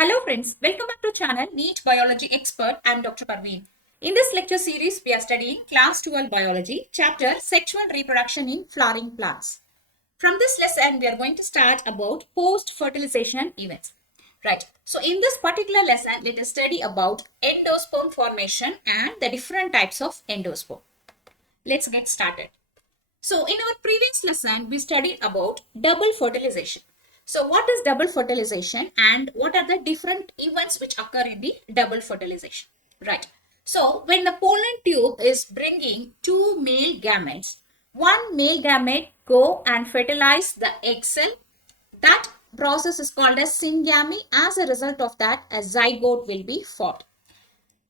Hello friends, welcome back to channel NEET Biology Expert. I am Dr. Parveen. In this lecture series, we are studying Class 12 Biology, Chapter Sexual Reproduction in Flowering Plants. From this lesson, we are going to start about post-fertilization events. Right. So in this particular lesson, let us study about endosperm formation and the different types of endosperm. Let's get started. So in our previous lesson, we studied about double fertilization. So what is double fertilization and what are the different events which occur in the double fertilization? Right. So when the pollen tube is bringing two male gametes, one male gamete go and fertilize the egg cell. That process is called as syngamy. As a result of that, a zygote will be formed.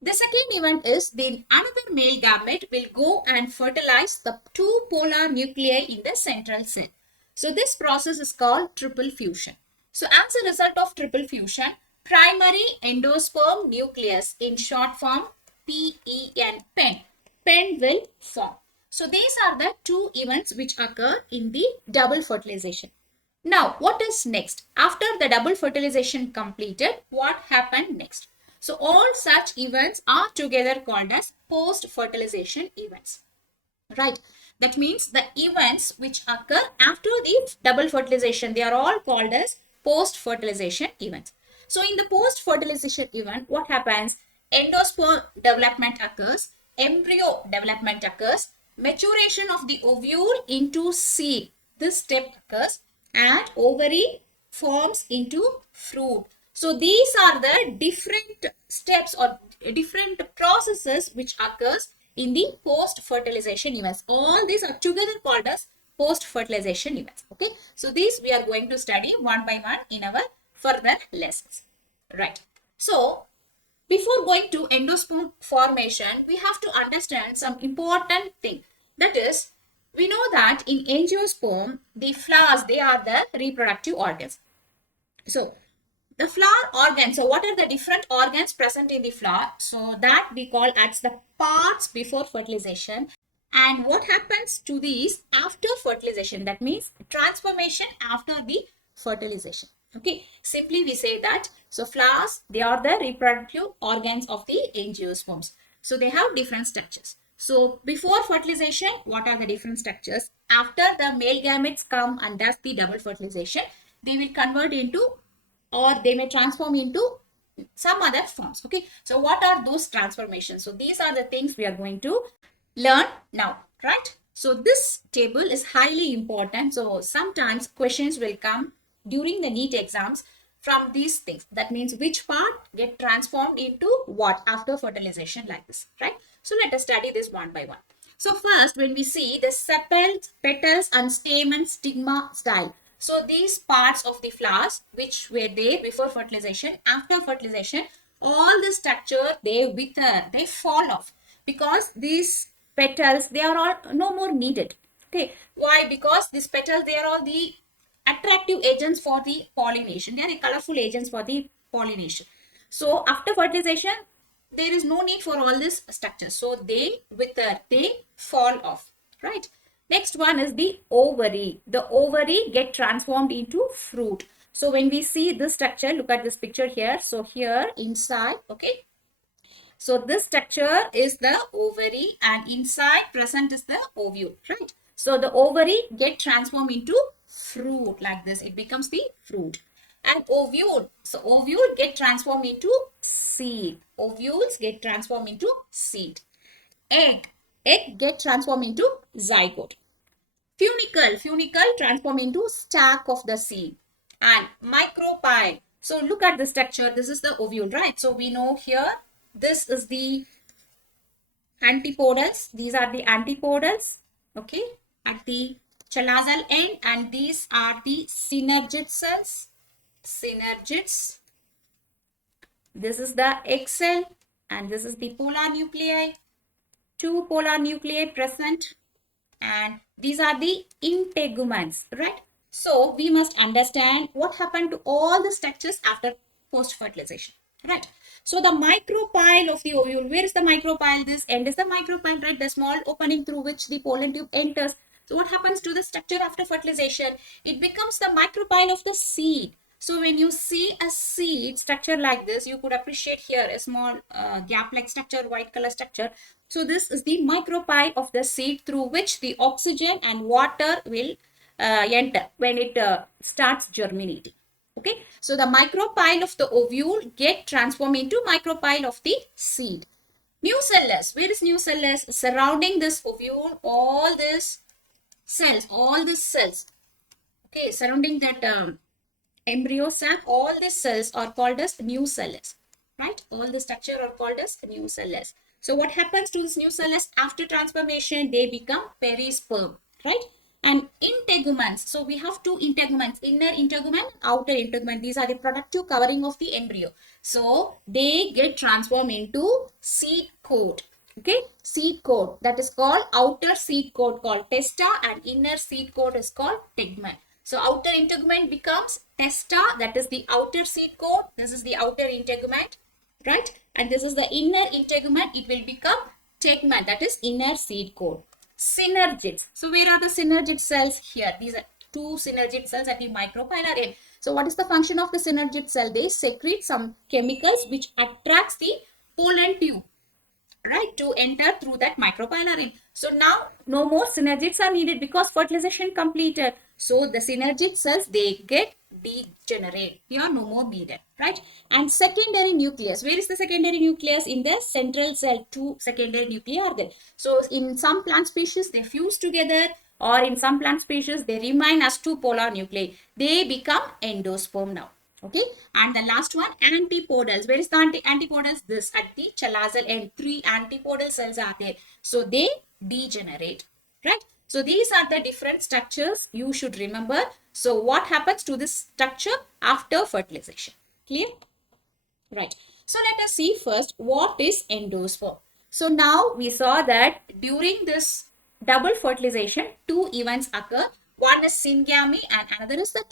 The second event is then another male gamete will go and fertilize the two polar nuclei in the central cell. So this process is called triple fusion. So as a result of triple fusion, primary endosperm nucleus, in short form pen will form. So these are the two events which occur in the double fertilization. Now, what is next? After the double fertilization completed, what happened next? So all such events are together called as post-fertilization events. Right. That means the events which occur after the double fertilization, they are all called as post-fertilization events. So in the post-fertilization event, what happens? Endosperm development occurs, embryo development occurs, maturation of the ovule into seed. This step occurs and ovary forms into fruit. So these are the different steps or different processes which occurs in the post-fertilization events. All these are together called as post-fertilization events. Okay. So these we are going to study one by one in our further lessons. Right. So before going to endosperm formation, we have to understand some important thing. That is, we know that in angiosperm, the flowers, they are the reproductive organs. So the flower organs, so what are the different organs present in the flower? So that we call as the parts before fertilization. And what happens to these after fertilization? That means transformation after the fertilization. Okay, simply we say that, so flowers, they are the reproductive organs of the angiosperms. So they have different structures. So before fertilization, what are the different structures? After the male gametes come and does the double fertilization, they will convert into, or they may transform into some other forms. Okay, so what are those transformations? So these are the things we are going to learn now, right? So this table is highly important. So sometimes questions will come during the NEET exams from these things. That means which part get transformed into what after fertilization, like this, right? So let us study this one by one. So first, when we see the sepals, petals and stamen, stigma, style. So these parts of the flowers which were there before fertilization, after fertilization, all the structure, they wither, they fall off, because these petals, they are all no more needed. Okay, why? Because these petals, they are all the attractive agents for the pollination. They are the colorful agents for the pollination. So after fertilization, there is no need for all this structure. So they wither, they fall off, right? Next one is the ovary. The ovary get transformed into fruit. So when we see this structure, look at this picture here. So here inside, okay. So this structure is the ovary and inside present is the ovule, right? So the ovary get transformed into fruit like this. It becomes the fruit. And ovule, so ovule get transformed into seed. Ovules get transformed into seed. Egg get transformed into zygote. Funicle transform into stalk of the seed. And micropyle. So look at the structure. This is the ovule, right? So we know here, this is the antipodals. These are the antipodals, okay, at the chalazal end, and these are the synergid cells. Synergids. This is the egg cell, and this is the polar nuclei. Two polar nuclei present, and these are the integuments, right? So we must understand what happened to all the structures after post-fertilization, right? So the micropyle of the ovule, where is the micropyle? This end is the micropyle, right? The small opening through which the pollen tube enters. So what happens to the structure after fertilization? It becomes the micropyle of the seed. So when you see a seed structure like this, you could appreciate here a small gap-like structure, white color structure. So this is the micropyle of the seed through which the oxygen and water will enter when it starts germinating. Okay, so the micropyle of the ovule get transformed into micropyle of the seed. Nucellus, where is nucellus? Surrounding this ovule, all these cells, okay, surrounding that embryo sac, all the cells are called as nucellus, right? All the structure are called as nucellus. So what happens to this nucellus after transformation? They become perisperm, right? And integuments. So we have two integuments, inner integument, outer integument. These are the productive covering of the embryo. So they get transformed into seed coat. Okay, seed coat, that is called outer seed coat called testa, and inner seed coat is called tegment. So outer integument becomes testa, that is the outer seed coat. This is the outer integument, right? And this is the inner integument. It will become tegment, that is inner seed coat. Synergids. So where are the synergid cells? Here. These are two synergid cells at the micropyle are in. So what is the function of the synergid cell? They secrete some chemicals which attracts the pollen tube, right, to enter through that micropyle ring. So now no more synergids are needed because fertilization completed. So the synergid cells, they get degenerate. They are no more needed, right? And secondary nucleus. Where is the secondary nucleus? In the central cell. Two secondary nuclei are there. So in some plant species, they fuse together, or in some plant species, they remain as two polar nuclei. They become endosperm now. Okay, and the last one, antipodals. Where is the antipodals? This at the chalazal end, three antipodal cells are there. So they degenerate, right? So these are the different structures you should remember. So what happens to this structure after fertilization? Clear? Right. So let us see first what is endosperm. So now we saw that during this double fertilization, two events occur. One is syngamy and another is the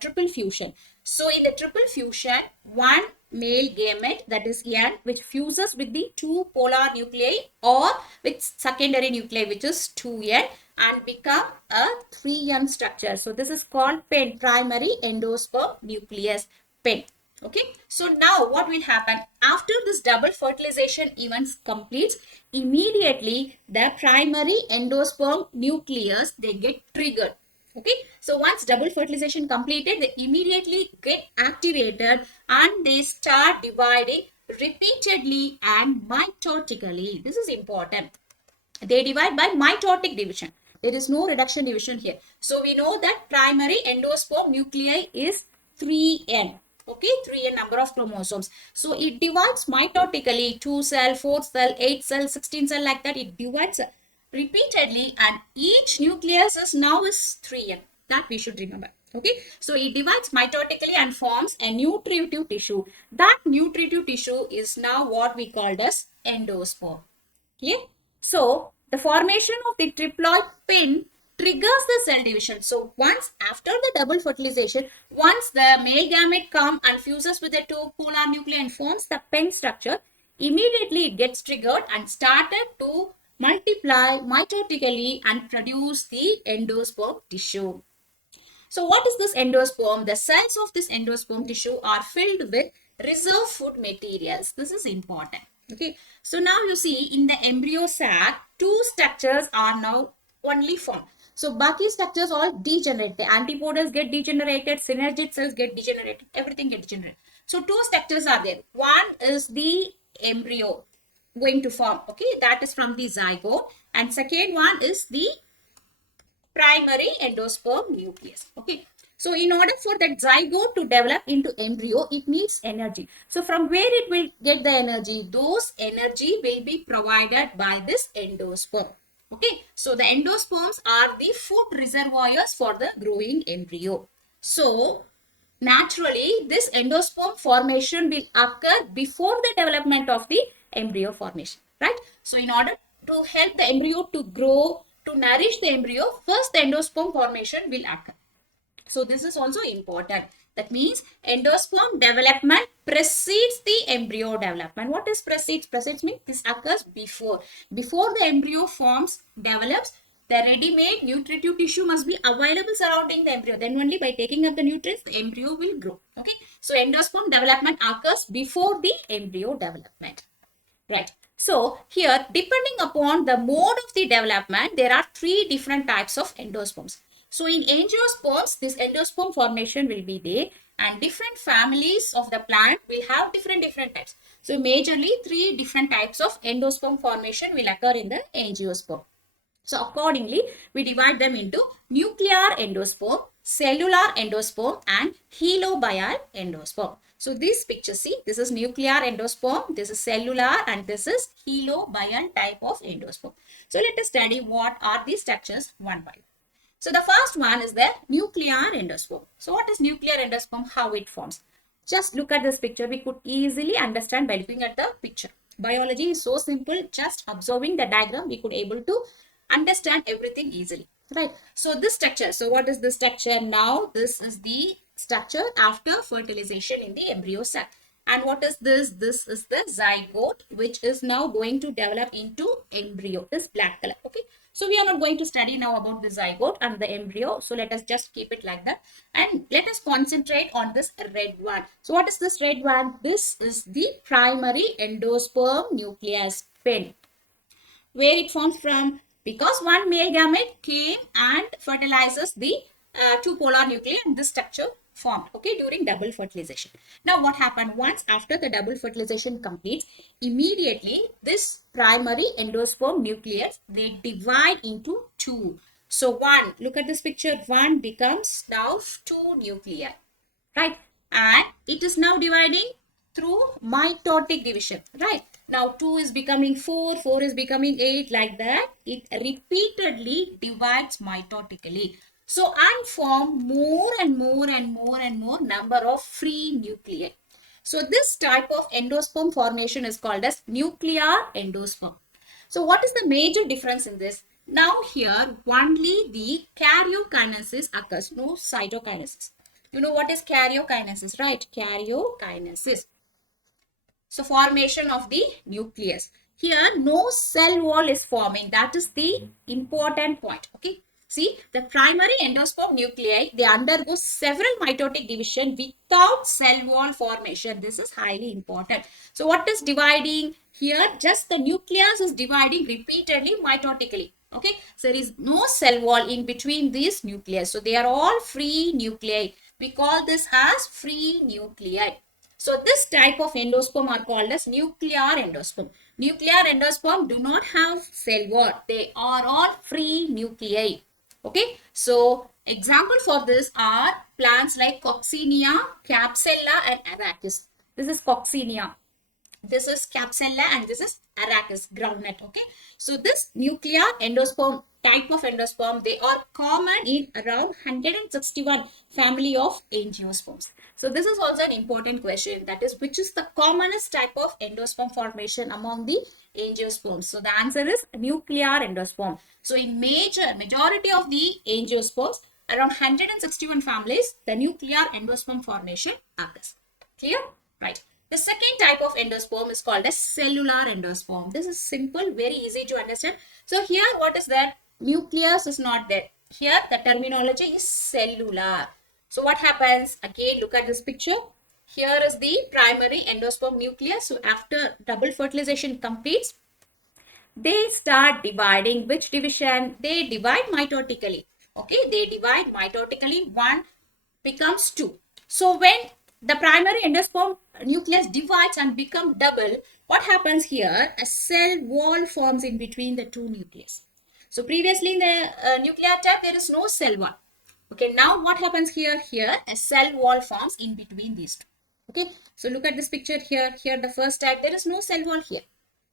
triple fusion. So in the triple fusion, one male gamete, that is N, which fuses with the two polar nuclei or with secondary nuclei, which is 2N, and become a 3N structure. So this is called pen, primary endosperm nucleus, pen. Okay, so now what will happen after this double fertilization events completes? Immediately the primary endosperm nucleus, they get triggered. Okay, so once double fertilization completed, they immediately get activated and they start dividing repeatedly and mitotically. This is important. They divide by mitotic division. There is no reduction division here. So we know that primary endosperm nuclei is 3N. Okay, 3N number of chromosomes. So it divides mitotically, 2 cell, 4 cell, 8 cell, 16 cell, like that. It divides repeatedly, and each nucleus is now is 3N. That we should remember. Okay, so it divides mitotically and forms a nutritive tissue. That nutritive tissue is now what we called as endosperm. Clear? So the formation of the triploid pin triggers the cell division. So once after the double fertilization, once the male gamete comes and fuses with the two polar nuclei and forms the pen structure, immediately it gets triggered and started to multiply mitotically and produce the endosperm tissue. So what is this endosperm? The cells of this endosperm tissue are filled with reserve food materials. This is important. Okay. So now you see in the embryo sac, two structures are now only formed. So Baki structures all degenerate. The antipodals get degenerated, synergid cells get degenerated, everything get degenerated. So two structures are there. One is the embryo going to form. Okay. That is from the zygote. And second one is the primary endosperm nucleus. Okay. So in order for that zygote to develop into embryo, it needs energy. So from where it will get the energy? Those energy will be provided by this endosperm. Okay. So the endosperms are the food reservoirs for the growing embryo. So naturally, this endosperm formation will occur before the development of the embryo formation, right? So in order to help the embryo to grow, to nourish the embryo, first the endosperm formation will occur. So this is also important. That means endosperm development precedes the embryo development. What is precedes? Precedes means this occurs before. Before the embryo forms, develops, the the ready-made nutritive tissue must be available surrounding the embryo. Then only by taking up the nutrients, the embryo will grow. Okay. So endosperm development occurs before the embryo development. Right. So here, depending upon the mode of the development, there are three different types of endosperms. So in angiosperms, this endosperm formation will be there, and different families of the plant will have different types. So majorly three different types of endosperm formation will occur in the angiosperm. So accordingly, we divide them into nuclear endosperm, cellular endosperm, and heliobial endosperm. So this picture, see, this is nuclear endosperm, this is cellular, and this is heliobial type of endosperm. So let us study what are these structures one by one. So the first one is the nuclear endosperm. So what is nuclear endosperm? How it forms? Just look at this picture. We could easily understand by looking at the picture. Biology is so simple. Just observing the diagram, we could able to understand everything easily. Right. So this structure. So what is the structure? Now this is the structure after fertilization in the embryo sac. And what is this? This is the zygote, which is now going to develop into embryo. This black color. Okay. So we are not going to study now about the zygote and the embryo. So let us just keep it like that. And let us concentrate on this red one. So what is this red one? This is the primary endosperm nucleus pin. Where it forms from? Because one male gamete came and fertilizes the two polar nuclei, and this structure formed, okay, during double fertilization. Now what happened? Once after the double fertilization completes, immediately this primary endosperm nucleus, they divide into two. So one, look at this picture, one becomes now two nuclei, right? And it is now dividing through mitotic division, right? Now 2 is becoming 4, 4 is becoming 8, like that. It repeatedly divides mitotically. So and form more and more and more and more number of free nuclei. So this type of endosperm formation is called as nuclear endosperm. So what is the major difference in this? Now here only the karyokinesis occurs, no cytokinesis. You know what is karyokinesis, right? Karyokinesis. So formation of the nucleus. Here no cell wall is forming. That is the important point. Okay. See, the primary endosperm nuclei, they undergo several mitotic division without cell wall formation. This is highly important. So what is dividing? Here just the nucleus is dividing repeatedly mitotically. Okay. So there is no cell wall in between these nuclei. So they are all free nuclei. We call this as free nuclei. So this type of endosperm are called as nuclear endosperm. Nuclear endosperm do not have cell wall. They are all free nuclei. Okay. So example for this are plants like Coccinia, Capsella and Arachis. This is Coccinia. This is Capsella and this is Arachis, groundnut. Okay. So this nuclear endosperm type of endosperm, they are common in around 161 family of angiosperms. So this is also an important question, that is which is the commonest type of endosperm formation among the angiosperms. So the answer is nuclear endosperm. So in majority of the angiosperms, around 161 families, the nuclear endosperm formation occurs. Clear? Right. The second type of endosperm is called as cellular endosperm. This is simple, very easy to understand. So here what is that? Nucleus is not there. Here the terminology is cellular. So what happens? Again, look at this picture. Here is the primary endosperm nucleus. So after double fertilization completes, they start dividing. Which division? They divide mitotically. Okay, they divide mitotically. One becomes two. So when the primary endosperm nucleus divides and become double, what happens here? A cell wall forms in between the two nucleus. So previously in the nuclear type, there is no cell wall. Okay, now what happens here? Here a cell wall forms in between these two. Okay, so look at this picture here. Here the first type, there is no cell wall here.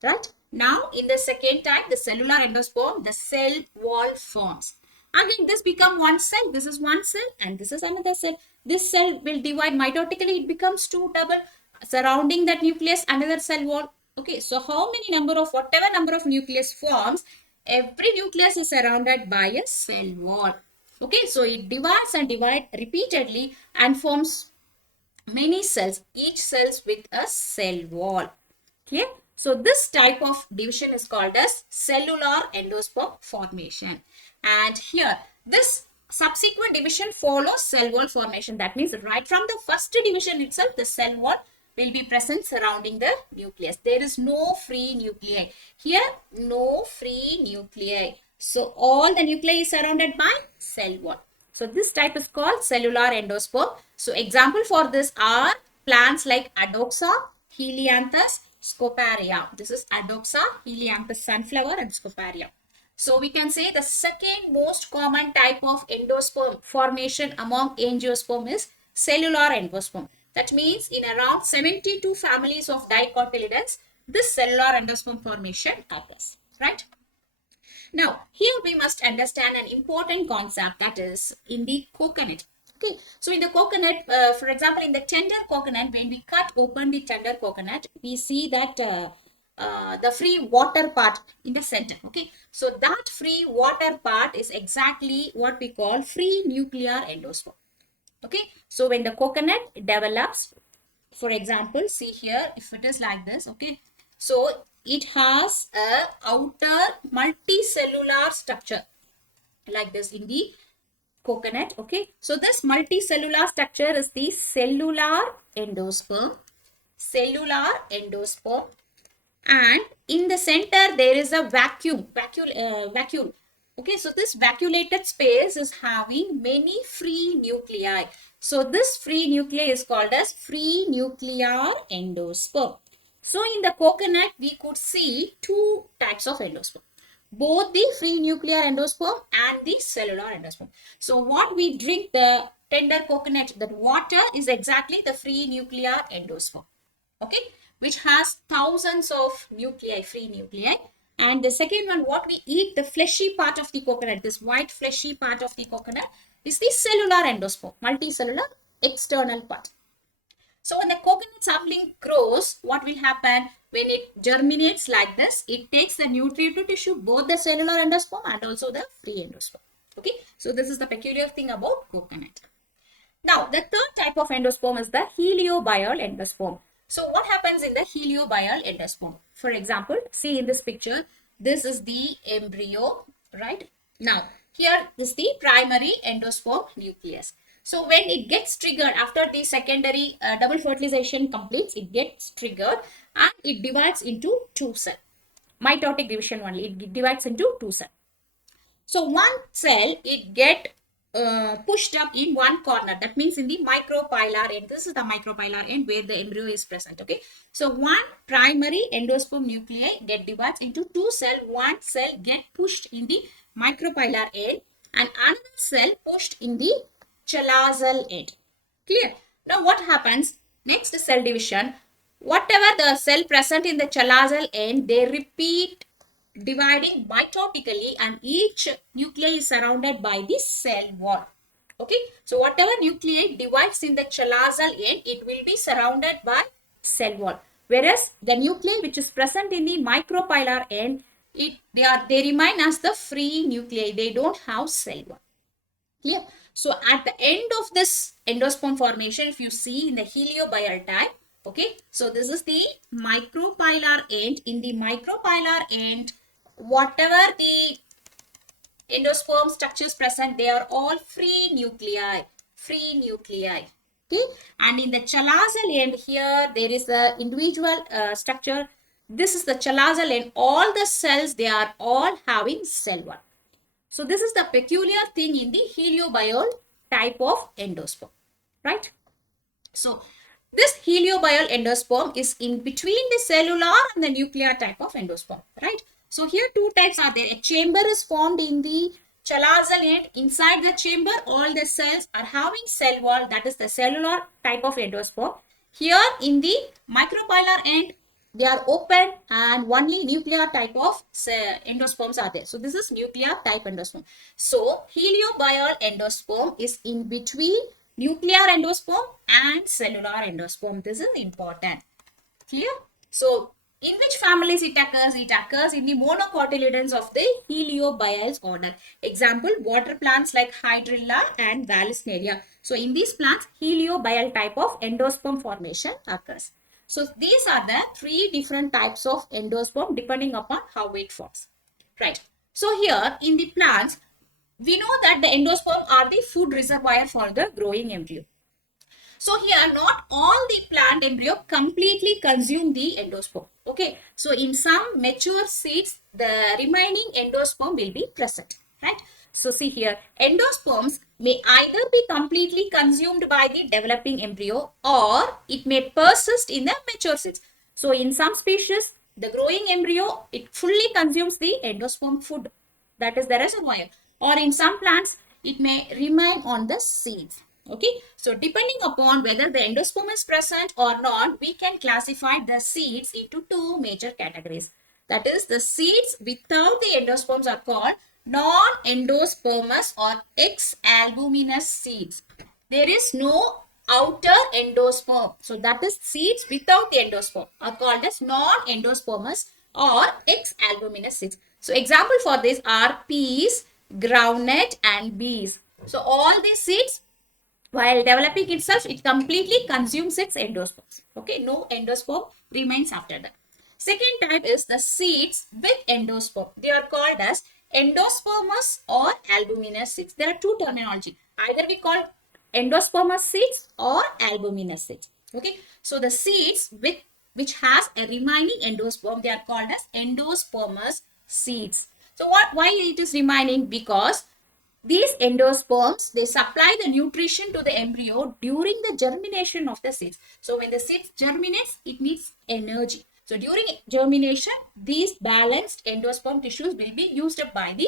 Right? Now in the second type, the cellular endosperm, the cell wall forms. Again, this become one cell. This is one cell and this is another cell. This cell will divide mitotically. It becomes two double. Surrounding that nucleus, another cell wall. Okay, so how many whatever number of nucleus forms, every nucleus is surrounded by a cell wall. Okay, so it divides and divides repeatedly and forms many cells, each cells with a cell wall. Clear? So this type of division is called as cellular endosperm formation. And here, this subsequent division follows cell wall formation. That means right from the first division itself, the cell wall will be present surrounding the nucleus. There is no free nuclei. Here, no free nuclei. So, all the nuclei is surrounded by cell wall. So, this type is called cellular endosperm. So, example for this are plants like Adoxa, Helianthus, Scoparia. This is Adoxa, Helianthus sunflower and Scoparia. So we can say the second most common type of endosperm formation among angiosperm is cellular endosperm. That means in around 72 families of dicotyledons, this cellular endosperm formation occurs, right? Now, here we must understand an important concept, that is in the coconut. Okay, so in the coconut, for example, in the tender coconut, when we cut open the tender coconut, we see that the free water part in the center. Okay, so that free water part is exactly what we call free nuclear endosperm. Okay, so when the coconut develops, for example, see here, if it is like this, okay, so it has a outer multicellular structure like this in the coconut. Okay, so this multicellular structure is the cellular endosperm. Cellular endosperm. And in the center there is a vacuum. Okay, so this vacuolated space is having many free nuclei. So this free nuclei is called as free nuclear endosperm. So in the coconut we could see two types of endosperm, both the free nuclear endosperm and the cellular endosperm. So what we drink, the tender coconut, that water is exactly the free nuclear endosperm. Okay, which has thousands of nuclei, free nuclei. And the second one, what we eat, the fleshy part of the coconut, this white fleshy part of the coconut is the cellular endosperm, multicellular external part. So when the coconut sapling grows, what will happen? When it germinates like this, it takes the nutritive tissue, both the cellular endosperm and also the free endosperm. Okay, so this is the peculiar thing about coconut. Now, the third type of endosperm is the heliobial endosperm. So, what happens in the heliobial endosperm? For example, see in this picture, this is the embryo, right? Now, here is the primary endosperm nucleus. So, when it gets triggered after the secondary double fertilization completes, it gets triggered and it divides into two cells. Mitotic division only, it divides into two cells. So one cell, it get pushed up in one corner. That means in the micropylar end. This is the micropylar end where the embryo is present. Okay. So one primary endosperm nuclei get divided into two cells. One cell get pushed in the micropylar end and another cell pushed in the chalazal end. Clear? Now what happens? Next cell division. Whatever the cell present in the chalazal end, they repeat dividing mitotically and each nuclei is surrounded by the cell wall. Okay, so whatever nuclei divides in the chalazal end, it will be surrounded by cell wall. Whereas the nuclei which is present in the micropylar end, they remain as the free nuclei. They don't have cell wall. Clear? So at the end of this endosperm formation, if you see in the heliobial type, okay, so this is the micropylar end. In the micropylar end, whatever the endosperm structures present, they are all free nuclei. Free nuclei. Okay, and in the chalazal end here, there is a individual structure. This is the chalazal end. All the cells, they are all having cell wall. So this is the peculiar thing in the heliobial type of endosperm, right? So this heliobial endosperm is in between the cellular and the nuclear type of endosperm, right? So here two types are there. A chamber is formed in the chalazal end. Inside the chamber, all the cells are having cell wall. That is the cellular type of endosperm. Here in the micropylar end, they are open and only nuclear type of endosperms are there. So this is nuclear type endosperm. So heliobial endosperm is in between nuclear endosperm and cellular endosperm. This is important. Clear? So in which families it occurs? It occurs in the monocotyledons of the heliobials order. Example, water plants like Hydrilla and Vallisneria. So in these plants, heliobial type of endosperm formation occurs. So these are the three different types of endosperm depending upon how it forms. Right. So here in the plants, we know that the endosperm are the food reservoir for the growing embryo. So here, not all the plant embryo completely consume the endosperm. Okay. So in some mature seeds, the remaining endosperm will be present. Right. So see here, endosperms may either be completely consumed by the developing embryo or it may persist in the mature seeds. So in some species, the growing embryo, it fully consumes the endosperm food. That is the reservoir. Or in some plants, it may remain on the seeds. Okay, so depending upon whether the endosperm is present or not, we can classify the seeds into two major categories. That is, the seeds without the endosperms are called non-endospermous or ex-albuminous seeds. There is no outer endosperm. So that is, seeds without the endosperm are called as non-endospermous or ex-albuminous seeds. So example for this are peas, groundnut and bees. So all these seeds, while developing itself, it completely consumes its endosperms. Okay, no endosperm remains after that. Second type is the seeds with endosperm. They are called as endospermous or albuminous seeds. There are two terminology. Either we call endospermous seeds or albuminous seeds. Okay, so the seeds with which has a remaining endosperm, they are called as endospermous seeds. So why it is remaining? Because these endosperms, they supply the nutrition to the embryo during the germination of the seeds. So when the seeds germinates, it needs energy. So during germination, these balanced endosperm tissues will be used up by the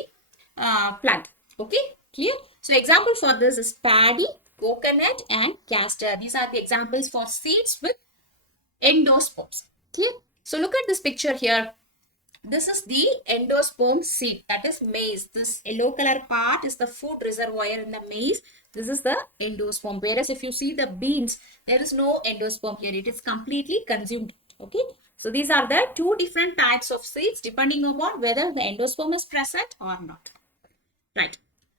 plant. Okay, clear? So example for this is paddy, coconut and castor. These are the examples for seeds with endosperms. Clear? So look at this picture here. This is the endosperm seed, that is maize. This yellow color part is the food reservoir in the maize. This is the endosperm. Whereas if you see the beans, there is no endosperm here. It is completely consumed. Okay. So these are the two different types of seeds depending upon whether the endosperm is present or not. Right.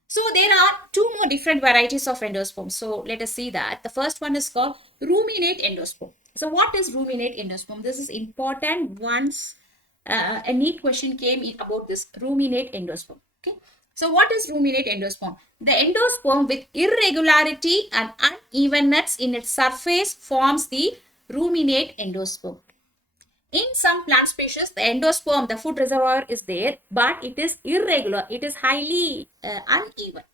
So there are two more different varieties of endosperm. So let us see that. The first one is called ruminate endosperm. So what is ruminate endosperm? This is important once a NEET question came in about this ruminate endosperm. Okay. So what is ruminate endosperm? The endosperm with irregularity and unevenness in its surface forms the ruminate endosperm. In some plant species, the endosperm, the food reservoir is there, but it is irregular. It is highly uneven.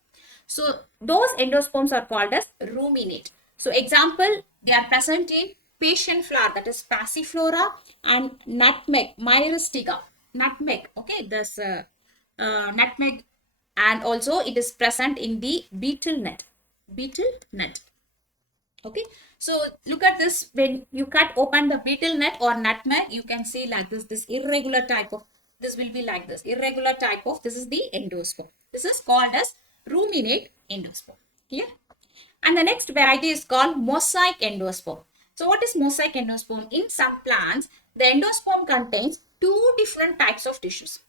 So those endosperms are called as ruminate. So example, they are present in passion flower, that is passiflora, and nutmeg, myristica. Nutmeg, okay, this nutmeg, and also it is present in the betel nut. Betel nut. Okay, so look at this. When you cut open the betel nut or nutmeg, you can see like this irregular type of, this will be like this irregular type of, this is the endosperm. This is called as ruminate endosperm. Clear? And the next variety is called mosaic endosperm. So what is mosaic endosperm? In some plants, the endosperm contains two different types of tissues.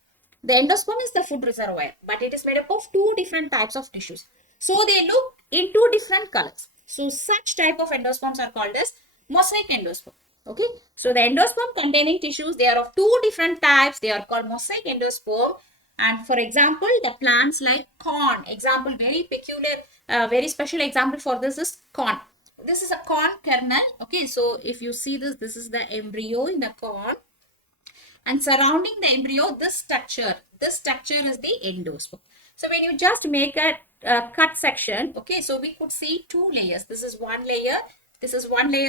The endosperm is the food reservoir, but it is made up of two different types of tissues. So they look in two different colors. So such type of endosperms are called as mosaic endosperm. Okay. So the endosperm containing tissues, they are of two different types. They are called mosaic endosperm. And for example, the plants like corn. Example, very peculiar, very special example for this is corn. This is a corn kernel. Okay. So if you see this, this is the embryo in the corn. And surrounding the embryo, this structure is the endosperm. So when you just make a cut section, okay, so we could see two layers. This is one layer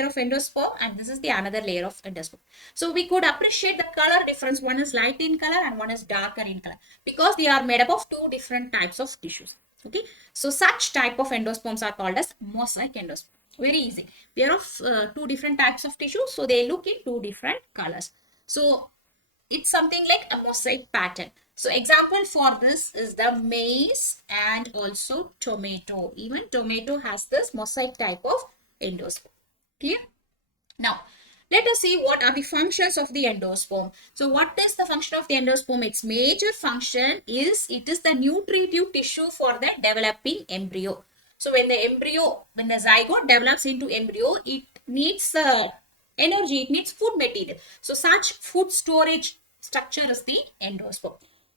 of endosperm, and this is the another layer of endosperm. So we could appreciate the color difference. One is light in color and one is darker in color, because they are made up of two different types of tissues. Okay, so such type of endosperms are called as mosaic endosperm. Very easy. They are of two different types of tissues, so they look in two different colors. So it's something like a mosaic pattern. So example for this is the maize and also tomato. Even tomato has this mosaic type of endosperm. Clear? Now, let us see what are the functions of the endosperm. So what is the function of the endosperm? Its major function is it is the nutritive tissue for the developing embryo. So when the zygote develops into embryo, it needs energy, it needs food material. So such food storage structure is the endosperm.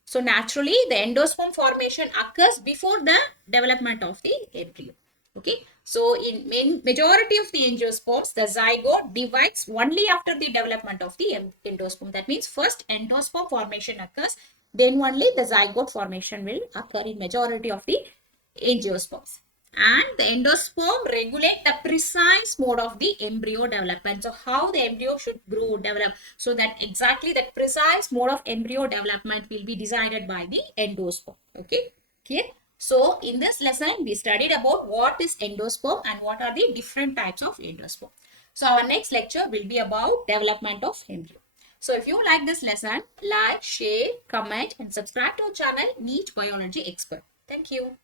So naturally, the endosperm formation occurs before the development of the embryo. Okay. So in majority of the angiosperms, the zygote divides only after the development of the endosperm. That means first endosperm formation occurs, then only the zygote formation will occur in majority of the angiosperms. And the endosperm regulate the precise mode of the embryo development. So how the embryo should grow, develop. So that exactly that precise mode of embryo development will be decided by the endosperm. Okay. Clear? So in this lesson, we studied about what is endosperm and what are the different types of endosperm. So our next lecture will be about development of embryo. So if you like this lesson, like, share, comment and subscribe to our channel NEET Biology Expert. Thank you.